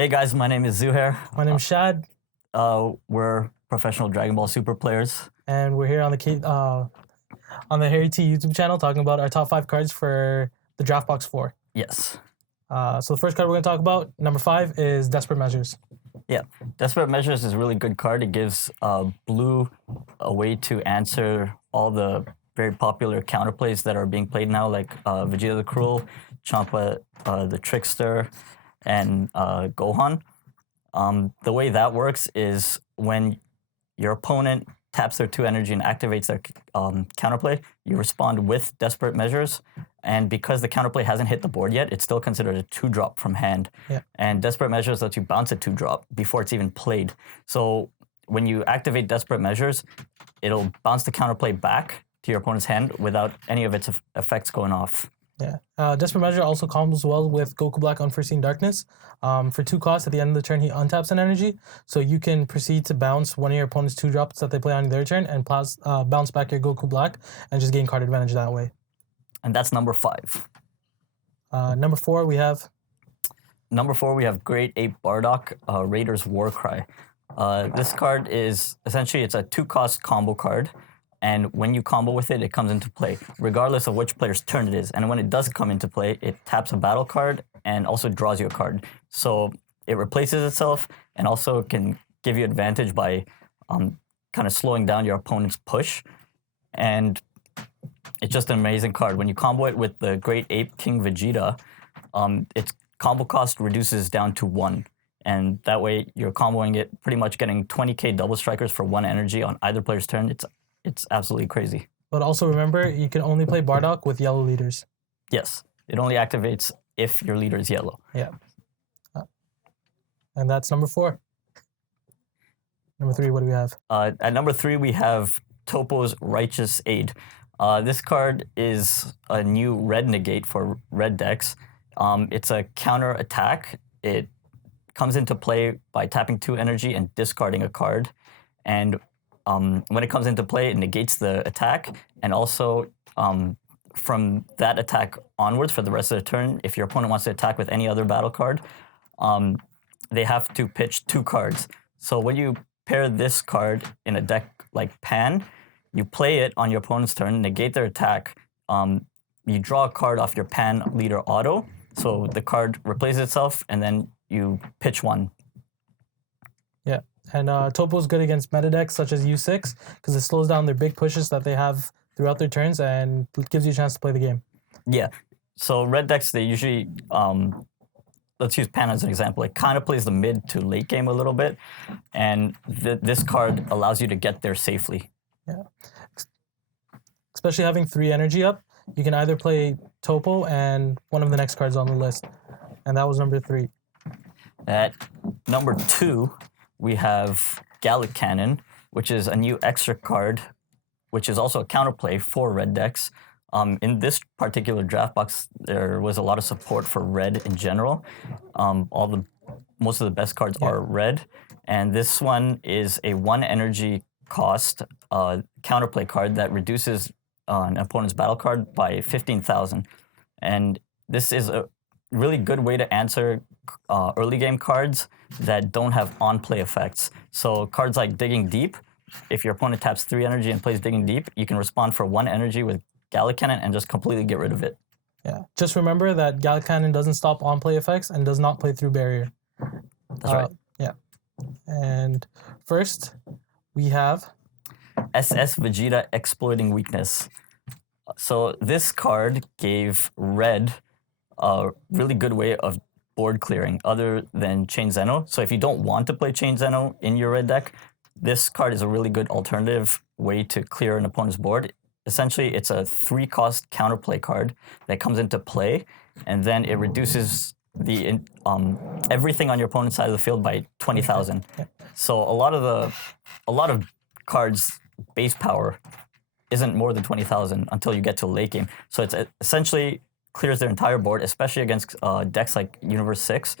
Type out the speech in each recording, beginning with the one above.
Hey guys, my name is Zuhair. My name's Shad, We're professional Dragon Ball Super players. and we're here on the Harry T YouTube channel talking about our top 5 cards for the Draft Box 4. Yes. So the first card we're going to talk about, number 5, is Desperate Measures. Yeah. Desperate Measures is a really good card. It gives blue a way to answer all the very popular counterplays that are being played now, like Vegeta the Cruel, Champa the Trickster, and Gohan. The way that works is when your opponent taps their 2 energy and activates their counterplay, you respond with Desperate Measures. And because the counterplay hasn't hit the board yet, it's still considered a 2-drop from hand. Yeah. And Desperate Measures lets you bounce a 2-drop before it's even played. So when you activate Desperate Measures, it'll bounce the counterplay back to your opponent's hand without any of its effects going off. Yeah. Desperate Measure also combos well with Goku Black Unforeseen Darkness. For 2 costs, at the end of the turn, he untaps an energy. So you can proceed to bounce one of your opponent's 2-drops that they play on their turn and bounce back your Goku Black and just gain card advantage that way. And that's number 5. Number 4, we have... Number 4, we have Great Ape Bardock, Raider's Warcry. This card is, essentially, it's a 2-cost combo card. And when you combo with it, it comes into play, regardless of which player's turn it is. And when it does come into play, it taps a battle card and also draws you a card. So it replaces itself and also can give you advantage by kind of slowing down your opponent's push. And it's just an amazing card. When you combo it with the Great Ape King Vegeta, its combo cost reduces down to 1. And that way, you're comboing it, pretty much getting 20k double strikers for 1 energy on either player's turn. It's absolutely crazy. But also remember, you can only play Bardock with yellow leaders. Yes. It only activates if your leader is yellow. Yeah. And that's number 4. Number 3, what do we have? At number 3, we have Topos Righteous Aid. This card is a new red negate for red decks. It's a counter attack. It comes into play by tapping 2 energy and discarding a card. And when it comes into play, it negates the attack. And also, from that attack onwards for the rest of the turn, if your opponent wants to attack with any other battle card, they have to pitch 2 cards. So when you pair this card in a deck like Pan, you play it on your opponent's turn, negate their attack. You draw a card off your Pan leader auto. So the card replaces itself, and then you pitch 1. Yeah, and Topo's good against meta decks such as U6 because it slows down their big pushes that they have throughout their turns and gives you a chance to play the game. Yeah, so red decks, they usually, let's use Pan as an example, it kind of plays the mid to late game a little bit, and this card allows you to get there safely. Yeah, especially having 3 energy up, you can either play Topo and one of the next cards on the list, and that was number 3. At number 2, we have Gallic Cannon, which is a new extra card, which is also a counterplay for red decks. In this particular draft box, there was a lot of support for red in general. Most of the best cards are red, and this one is a 1 energy cost counterplay card that reduces an opponent's battle card by 15,000. And this is a really good way to answer early game cards that don't have on-play effects. So cards like Digging Deep, if your opponent taps 3 energy and plays Digging Deep, you can respond for 1 energy with Gallic Cannon and just completely get rid of it. Yeah, just remember that Gallic Cannon doesn't stop on-play effects and does not play through barrier. That's right. Yeah. And first, we have... SS Vegeta Exploiting Weakness. So this card gave red a really good way of board clearing other than Chain Zeno. So if you don't want to play Chain Zeno in your red deck, this card is a really good alternative way to clear an opponent's board. Essentially, it's a 3-cost counterplay card that comes into play, and then it reduces the everything on your opponent's side of the field by 20,000. So a lot of cards' base power isn't more than 20,000 until you get to late game. So it's essentially clears their entire board, especially against decks like Universe 6.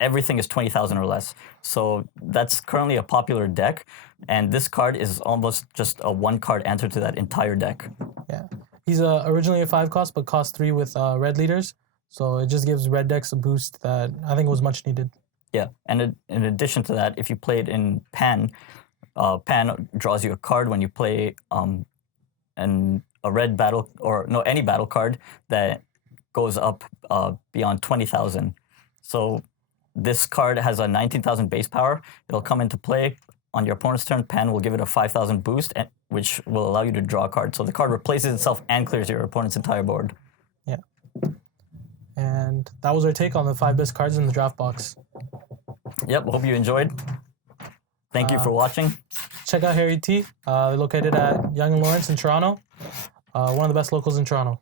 Everything is 20,000 or less. So that's currently a popular deck, and this card is almost just a 1-card answer to that entire deck. Yeah, he's originally a 5-cost, but cost 3 with red leaders. So it just gives red decks a boost that I think was much needed. Yeah, and in addition to that, if you play it in Pan, Pan draws you a card when you play a red battle or no any battle card that goes up beyond 20,000. So this card has a 19,000 base power. It'll come into play on your opponent's turn. Pan will give it a 5,000 boost, which will allow you to draw a card. So the card replaces itself and clears your opponent's entire board. Yeah. And that was our take on the 5 best cards in the draft box. Yep, hope you enjoyed. Thank you for watching. Check out Harry T. They're located at Yonge and Lawrence in Toronto. One of the best locals in Toronto.